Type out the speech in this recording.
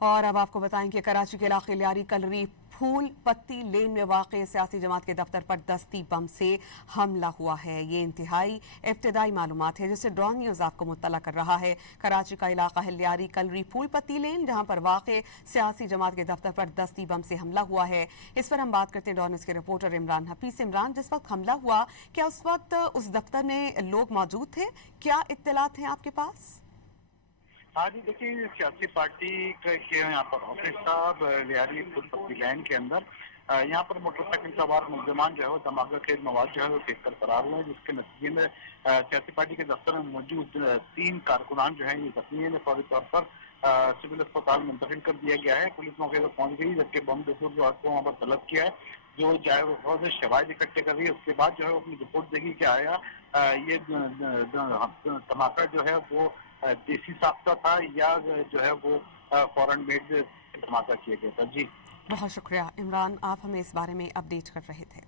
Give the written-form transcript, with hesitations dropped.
और अब आपको बताएं कि कराची के इलाके लियारी कलरी फूल पत्ती लेन में वाक़े सियासी जमात के दफ्तर पर दस्ती बम से हमला हुआ है। ये इंतहाई इब्तदाई मालूमात है जिससे ड्रॉन न्यूज़ आपको मुत्तला कर रहा है। कराची का इलाका है लियारी कलरी फूल पत्ती लेन, जहां पर वाक़े सियासी जमात के दफ्तर पर दस्ती बम से हमला हुआ है। इस पर हम बात करते हैं डॉन न्यूज़ के रिपोर्टर इमरान हफीज से। इमरान, जिस वक्त हमला हुआ, क्या उस वक्त उस दफ्तर में लोग मौजूद थे? क्या इत्तलात हैं आपके पास? हाँ जी, देखिए सियासी पार्टी के यहाँ पर ऑफिस साहब लियारी फुलपत्ती लैन के अंदर यहाँ पर मोटरसाइकिल सवार मुलजमान जो है वो धमाका खेज मवाद जो है वो फेंक कर फरार हुए, जिसके नतीजे में सियासी पार्टी के दफ्तर में मौजूद 3 कारकुनान जो है ये जख्मी हैं। फौरी तौर पर सिविल अस्पताल मुंतकिल कर दिया गया है। पुलिस मौके पर पहुंच गई, जबकि बम विस्फोट जो आपको वहाँ पर तलब किया है, जो जाए वो से शवाहिद इकट्ठे कर रही है। उसके बाद जो है वो अपनी रिपोर्ट देगी कि आया ये धमाका जो है वो देसी साख्ता था या जो है वो फॉरेन मेड धमाका किया गया था। जी बहुत शुक्रिया इमरान, आप हमें इस बारे में अपडेट कर रहे थे।